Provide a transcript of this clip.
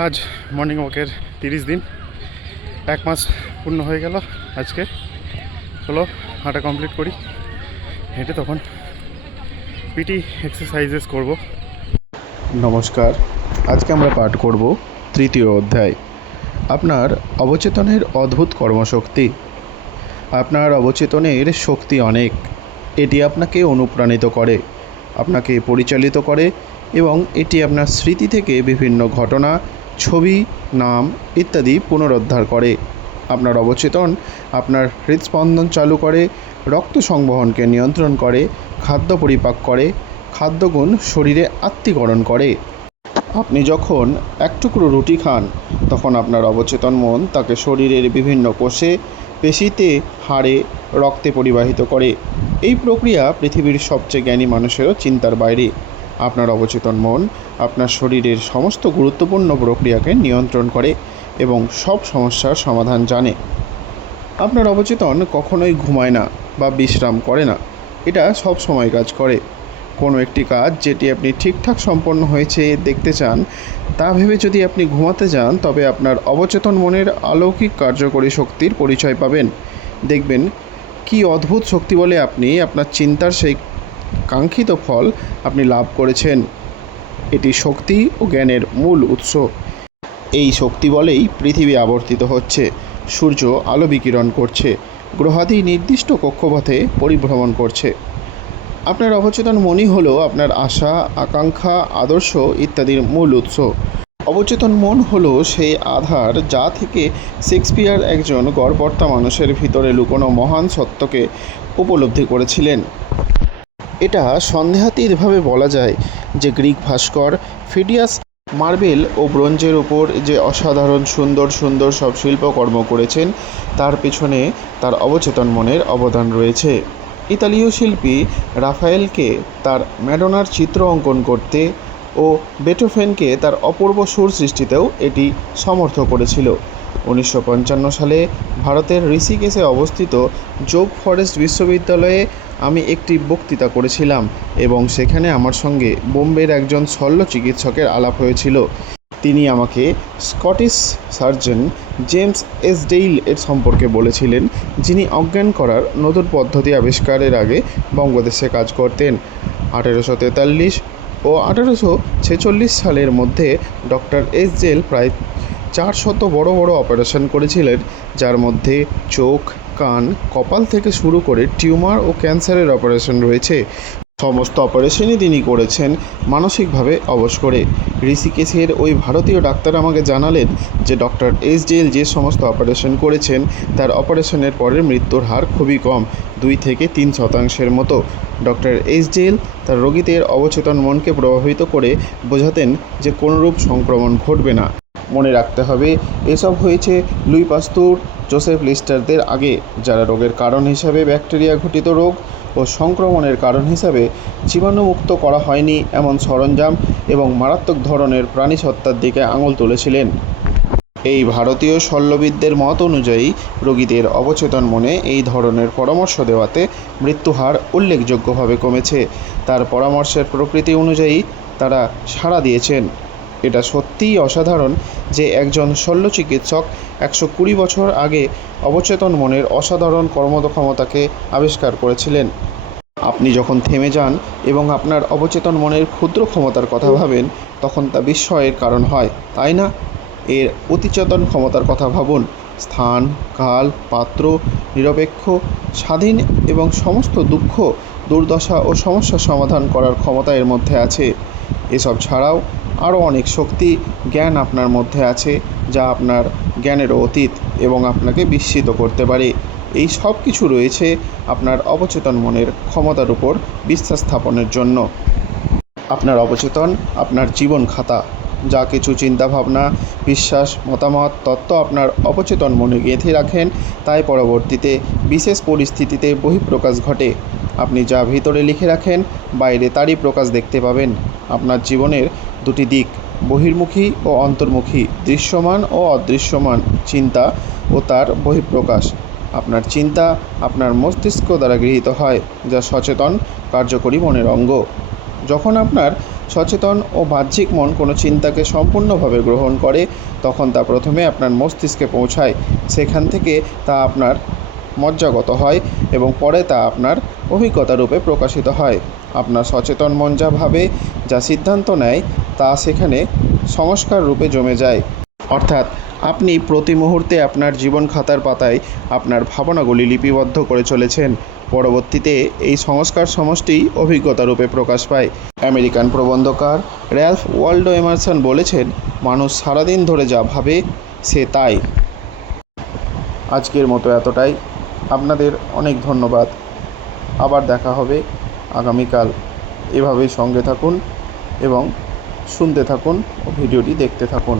আজ মর্নিং ওয়াকের 30 দিন, 1 মাস পূর্ণ হয়ে গেল আজকে। চলো হাঁটা কমপ্লিট করি। হেঁটে তখন পিটি এক্সারসাইজেস করব। নমস্কার, আজকে আমরা পাঠ করব তৃতীয় অধ্যায়, আপনার অবচেতনের অদ্ভুত কর্মশক্তি। আপনার অবচেতনের শক্তি অনেক। এটি আপনাকে অনুপ্রাণিত করে, আপনাকে পরিচালিত করে এবং এটি আপনার স্মৃতি থেকে বিভিন্ন ঘটনা, ছবি, নাম ইত্যাদি পুনরুদ্ধার করে। আপনার অবচেতন আপনার হৃদস্পন্দন চালু করে, রক্ত সংবহনকে নিয়ন্ত্রণ করে, খাদ্য পরিপাক করে, খাদ্যগুণ শরীরে আত্তীকরণ করে। আপনি যখন এক টুকরো রুটি খান, তখন আপনার অবচেতন মন তাকে শরীরের বিভিন্ন কোষে, পেশিতে, হাড়ে, রক্তে পরিবাহিত করে। এই প্রক্রিয়া পৃথিবীর সবচেয়ে জ্ঞানী মানুষেরও চিন্তার বাইরে। আপনার অবচেতন মন আপনার শরীরের সমস্ত গুরুত্বপূর্ণ প্রক্রিয়াকে নিয়ন্ত্রণ করে এবং সব সমস্যার সমাধান জানে। আপনার অবচেতন কখনোই ঘুমায় না বা বিশ্রাম করে না, এটা সব সময় কাজ করে। কোনো একটি কাজ যেটি আপনি ঠিকঠাক সম্পন্ন হয়েছে দেখতে চান, তা ভেবে যদি আপনি ঘুমাতে যান, তবে আপনার অবচেতন মনের অলৌকিক কার্যকরী শক্তির পরিচয় পাবেন। দেখবেন কি অদ্ভুত শক্তি বলে আপনি আপনার চিন্তার সেই কাঙ্ক্ষিত ফল আপনি লাভ করেছেন। এটি শক্তি ও জ্ঞানের মূল উৎস। এই শক্তি বলেই পৃথিবী আবর্তিত হচ্ছে, সূর্য আলো বিকিরণ করছে, গ্রহাদি নির্দিষ্ট কক্ষপথে পরিভ্রমণ করছে। আপনার অবচেতন মনই হলো আপনার আশা, আকাঙ্ক্ষা, আদর্শ ইত্যাদির মূল উৎস। অবচেতন মন হলো সেই আধার যা থেকে শেক্সপিয়ার একজন গড়পড়তা মানুষের ভিতরে লুকোনো মহান সত্যকে উপলব্ধি করেছিলেন। এটা সন্দেহাতীতভাবে বলা যায় যে গ্রিক ভাস্কর ফিডিয়াস মার্বেল ও ব্রোঞ্জের উপর যে অসাধারণ সুন্দর সুন্দর সব শিল্পকর্ম করেছেন, তার পেছনে তার অবচেতন মনের অবদান রয়েছে। ইতালীয় শিল্পী রাফায়েলকে তার ম্যাডোনার চিত্র অঙ্কন করতে ও বেটোফেনকে তার অপূর্ব সুর সৃষ্টিতেও এটি সমর্থ করেছিল। 1955 সালে ভারতের ঋষিকেশে অবস্থিত যোগ ফরেস্ট বিশ্ববিদ্যালয়ে আমি একটি বক্তৃতা করেছিলাম এবং সেখানে আমার সঙ্গে বোম্বের একজন শল্য চিকিৎসকের আলাপ হয়েছিল। তিনি আমাকে স্কটিশ সার্জন জেমস এস ডেইল এর সম্পর্কে বলেছিলেন, যিনি অজ্ঞান করার নতুন পদ্ধতি আবিষ্কারের আগে বঙ্গদেশে কাজ করতেন। 1843 ও 1846 সালের মধ্যে ডক্টর এস ডেইল প্রায় 400 বড় বড় অপারেশন করেছিলেন, যার মধ্যে চোখ, কান, কপাল থেকে শুরু করে টিউমার ও ক্যান্সারের অপারেশন রয়েছে। সমস্ত অপারেশনই তিনি করেছেন মানসিকভাবে অবশ করে। ঋষিকেশের ওই ভারতীয় ডাক্তার আমাকে জানালেন যে ডক্টর এস ডেইল যে সমস্ত অপারেশন করেছেন, তার অপারেশনের পরের মৃত্যুর হার খুবই কম, 2 থেকে 3% মতো। ডক্টর এস ডেইল তার রোগীদের অবচেতন মনকে প্রভাবিত করে বোঝাতেন যে কোনোরূপ সংক্রমণ ঘটবে না। মনে রাখতে হবে, এসব হয়েছে লুই পাস্তুর, জোসেফ লিস্টারদের আগে, যারা রোগের কারণ হিসাবে ব্যাকটেরিয়া ঘটিত রোগ ও সংক্রমণের কারণ হিসাবে জীবাণুমুক্ত করা হয়নি এমন সরঞ্জাম এবং মারাত্মক ধরনের প্রাণীসত্তার দিকে আঙুল তুলেছিলেন। এই ভারতীয় শল্যবিদদের মত অনুযায়ী রোগীদের অবচেতন মনে এই ধরনের পরামর্শ দেওয়াতে মৃত্যুহার উল্লেখযোগ্যভাবে কমেছে। তার পরামর্শের প্রকৃতি অনুযায়ী তারা সাড়া দিয়েছেন। এটা সত্যিই অসাধারণ যে একজন শল্য চিকিৎসক 120 বছর আগে অবচেতন মনের অসাধারণ কর্মক্ষমতাকে আবিষ্কার করেছিলেন। আপনি যখন থেমে যান এবং আপনার অবচেতন মনের ক্ষুদ্র ক্ষমতার কথা ভাবেন, তখন তা বিস্ময়ের কারণ হয়, তাই না? এর অতিচেতন ক্ষমতার কথা ভাবুন। স্থান, কাল, পাত্র নিরপেক্ষ, স্বাধীন এবং সমস্ত দুঃখ, দুর্দশা ও সমস্যার সমাধান করার ক্ষমতা এর মধ্যে আছে। এসব ছাড়াও আরও অনেক শক্তি, জ্ঞান আপনার মধ্যে আছে, যা আপনার জ্ঞানেরও অতীত এবং আপনাকে বিস্মিত করতে পারে। এই সব কিছু রয়েছে আপনার অবচেতন মনের ক্ষমতার উপর বিশ্বাস স্থাপনের জন্য। আপনার অবচেতন আপনার জীবন খাতা। যা কিছু চিন্তাভাবনা, বিশ্বাস, মতামত, তত্ত্ব আপনার অবচেতন মনে গেঁথে রাখেন, তাই পরবর্তীতে বিশেষ পরিস্থিতিতে বহিঃপ্রকাশ ঘটে। আপনি যা ভিতরে লিখে রাখেন, বাইরে তারই প্রকাশ দেখতে পাবেন। আপনার জীবনের দুটি দিক, বহির্মুখী ও অন্তর্মুখী, দৃশ্যমান ও অদৃশ্যমান চিন্তা ও তার বহিঃপ্রকাশ। আপনার চিন্তা আপনার মস্তিষ্ক দ্বারা গৃহীত হয়, যা সচেতন কার্যকরী মনের অঙ্গ। যখন আপনার সচেতন ও বাহ্যিক মন কোনো চিন্তাকে সম্পূর্ণভাবে গ্রহণ করে, তখন তা প্রথমে আপনার মস্তিষ্কে পৌঁছায়, সেখান থেকে তা আপনার মজ্জাগত হয় এবং পরে তা আপনার অভিজ্ঞতা রূপে প্রকাশিত হয়। আপনার সচেতন মন যা ভাবে, যা সিদ্ধান্ত নেয়, তা সেখানে সংস্কার রূপে জমে যায়। অর্থাৎ আপনি প্রতি মুহূর্তে আপনার জীবন খাতার পাতায় আপনার ভাবনাগুলি লিপিবদ্ধ করে চলেছেন। পরবর্তীতে এই সংস্কার সমষ্টি অভিজ্ঞতা রূপে প্রকাশ পায়। আমেরিকান প্রবন্ধকার র্যালফ ওয়ালডো এমারসন বলেছেন, মানুষ সারাদিন ধরে যা ভাবে সে তাই। আজকের মতো এতটাই। আপনাদের অনেক ধন্যবাদ। আবার দেখা হবে আগামীকাল। এভাবেই সঙ্গে থাকুন এবং শুনতে থাকুন ও ভিডিওটি দেখতে থাকুন।